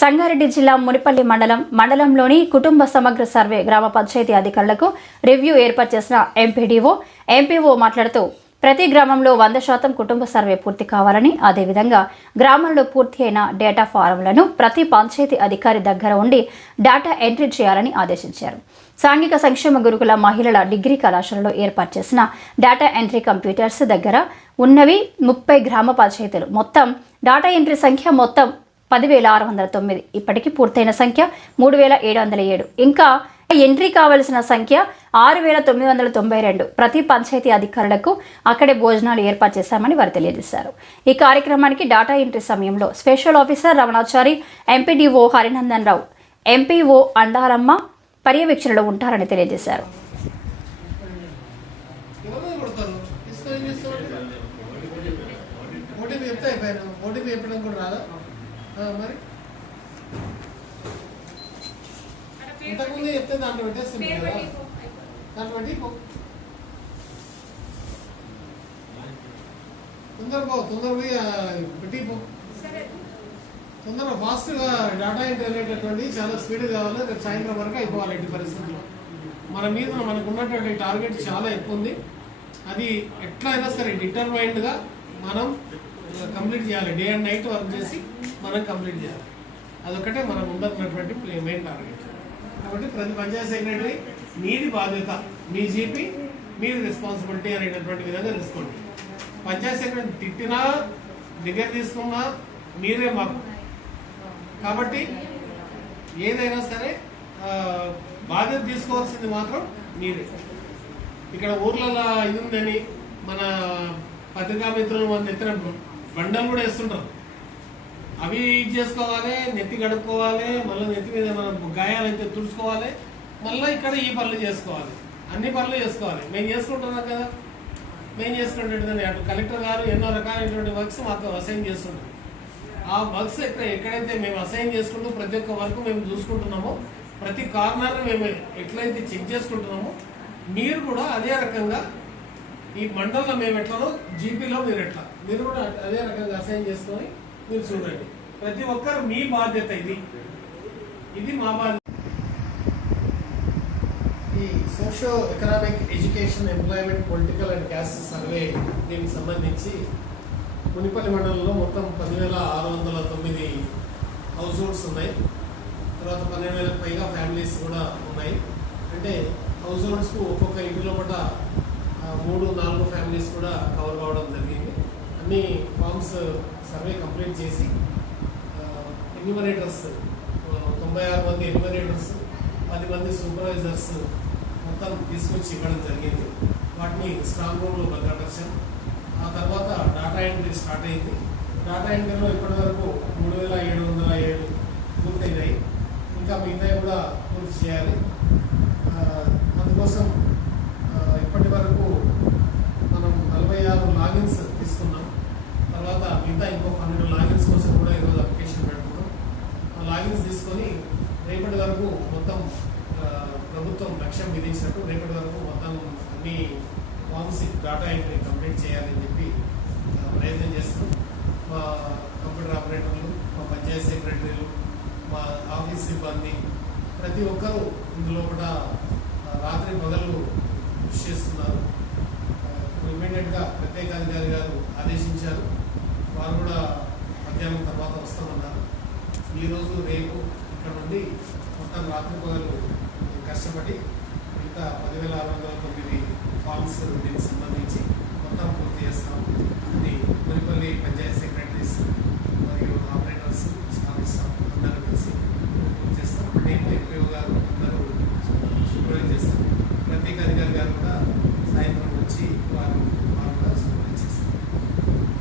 సంగారెడ్డి జిల్లా మునిపల్లి మండలం మండలంలోని కుటుంబ సమగ్ర సర్వే గ్రామ పంచాయతీ అధికారులకు రివ్యూ ఏర్పాటు చేసిన ఎంపీడీఓ ఎంపీఓ మాట్లాడుతూ ప్రతి గ్రామంలో వంద శాతం కుటుంబ సర్వే పూర్తి కావాలని అదేవిధంగా గ్రామంలో పూర్తి అయిన డేటా ఫారంలను ప్రతి పంచాయతీ అధికారి దగ్గర ఉండి డేటా ఎంట్రీ చేయాలని ఆదేశించారు. సాంఘిక సంక్షేమ గురుకుల మహిళల డిగ్రీ కళాశాలలో ఏర్పాటు చేసిన డేటా ఎంట్రీ కంప్యూటర్స్ దగ్గర ఉన్నవి ముప్పై గ్రామ పంచాయతీలు. మొత్తం డేటా ఎంట్రీ సంఖ్య మొత్తం పదివేల ఆరు వందల తొమ్మిది ఇప్పటికీ పూర్తయిన సంఖ్య మూడు వేల ఏడు వందల ఏడు ఇంకా ఎంట్రీ కావలసిన సంఖ్య ఆరు వేల తొమ్మిది వందల తొంభై రెండు ప్రతి పంచాయతీ అధికారులకు అక్కడే భోజనాలు ఏర్పాటు చేశామని వారు తెలియజేశారు ఈ కార్యక్రమానికి డాటా ఎంట్రీ సమయంలో special officer Ramanachari MPDO Harinandan Rao MPO Andaramma పర్యవేక్షణలో ఉంటారని తెలియజేశారు ఓటీపీ చెప్తే అయిపోయాను ఓటీపీ చెప్పడం కూడా రాదా మరి? ఇంతకుముందు చెప్తే దాంట్లో పెట్టేస్తుంది కదా. దాంట్లో పెట్టి పో. తొందర పో తొందర పోయి పెట్టి పో. తొందరగా ఫాస్ట్గా డేటా ఎంట్రీ అనేటటువంటి చాలా స్పీడ్ కావాలి. రేపు సాయంత్రం వరకు అయిపోవాలి ఎట్టి పరిస్థితుల్లో. మన మీద మనకు ఉన్నటువంటి టార్గెట్ చాలా ఎక్కువ ఉంది. అది ఎట్లా అయినా సరే డిటర్మైన్డ్గా మనం కంప్లీట్ చేయాలి. డే అండ్ నైట్ వర్క్ చేసి మనం కంప్లీట్ చేయాలి. అదొకటే మనం ఉండకున్నటువంటి మెయిన్ టార్గెట్ కాబట్టి ప్రతి పంచాయత్ సెక్రటరీ మీది బాధ్యత మీ జీపీ మీది రెస్పాన్సిబిలిటీ అనేటటువంటి విధంగా తీసుకోండి పంచాయత్ సెక్రటరీ తిట్టినా దగ్గర తీసుకున్నా మీరే మాకు. కాబట్టి ఏదైనా సరే బాధ్యత తీసుకోవాల్సింది మాత్రం మీరే. ఇక్కడ ఊర్లలో ఇది ఉందని మన పత్రికా మిత్రులు మన ఎత్తిన బండలు కూడా వేస్తుంటారు. అవి ఇది చేసుకోవాలి నెత్తి కడుక్కోవాలి మళ్ళీ నెత్తి మీద మన గాయాలైతే తుడుచుకోవాలి మళ్ళీ ఇక్కడ ఈ పనులు చేసుకోవాలి. అన్ని పనులు చేసుకోవాలి. మేము చేసుకుంటున్నాం కదా. మేము చేసుకునేటువంటి అటు కలెక్టర్ గారు ఎన్నో రకాలైనటువంటి వర్క్స్ మాకు అసైన్ చేస్తుంటారు. ఆ వర్క్స్ ఎక్కడ ఎక్కడైతే మేము అసైన్ చేసుకుంటూ ప్రతి ఒక్క వర్క్ మేము చూసుకుంటున్నామో ప్రతి కార్నర్ మేము ఎట్లయితే చెక్ చేసుకుంటున్నామో మీరు కూడా అదే రకంగా ఈ మండలంలో మేము ఎట్లనో జీపీలో మీరు ఎట్లా. మీరు కూడా అదే రకంగా అసైన్ చేసుకొని మీరు చూడండి. ప్రతి ఒక్కరు మీ బాధ్యత ఇది. ఇది మా బాధ్యత. ఈ socio economic education employment political and caste survey దీనికి సంబంధించి మునిపల్లి మండలంలో మొత్తం పదివేల ఆరు వందల తొమ్మిది హౌస్ హోల్డ్స్ ఉన్నాయి. తర్వాత పన్నెండు వేలకు పైగా ఫ్యామిలీస్ కూడా ఉన్నాయి. అంటే హౌస్ హోల్డ్స్కు ఒక్కొక్క ఇంటిలో పట మూడు నాలుగు ఫ్యామిలీస్ కూడా కవర్ కావడం జరిగింది. అన్ని ఫామ్స్ సర్వే కంప్లీట్ చేసి ఎన్యూమరేటర్స్ తొంభై ఆరు మంది ఎన్యూమరేటర్స్ పది మంది సూపర్వైజర్స్ మొత్తం తీసుకొచ్చి ఇవ్వడం జరిగింది. వాటిని స్ట్రాంగ్ రూమ్లో భద్రపరిచాం. ఆ తర్వాత డాటా ఎంట్రీ స్టార్ట్ అయింది. డాటా ఎంట్రీలో ఇప్పటివరకు మూడు వేల ఏడు వందల ఏడు పూర్తయినాయి. ఇంకా మిగతా కూడా పూర్తి చేయాలి ఆ, అందుకోసం ఆ, ఇప్పటి వరకు మనం నలభై ఆరు లాగిన్స్ తీసుకున్నాం తర్వాత మిగతా ఇంకో పన్నెండు లాగిన్స్ కోసం కూడా ఈరోజు అప్లికేషన్ పెట్టుకున్నాం ఆ తీసుకొని రేపటి వరకు మొత్తం ప్రభుత్వం లక్ష్యం విధించినట్టు రేపటి వరకు మొత్తం అన్ని ఫామ్స్ డాటా ఎంట్రీ కంప్లీట్ చేయాలని చెప్పి ప్రయత్నం చేస్తున్నాం మా కంప్యూటర్ ఆపరేటర్లు మా పంచాయత్ సెక్రటరీలు మా ఆఫీస్ సిబ్బంది ప్రతి ఒక్కరూ ఇందులో కూడా రాత్రి పగలు కృషి చేస్తున్నారు. ఇమీడియట్గా ప్రత్యేకాధికారి గారు ఆదేశించారు. వారు కూడా మధ్యాహ్నం తర్వాత వస్తామన్నారు. ఈరోజు రేపు ఇక్కడ నుండి మొత్తం రాత్రి పగలు కష్టపడి మిగతా పదివేల ఆరు వందల తొమ్మిది ఫార్మ్స్ దీనికి సంబంధించి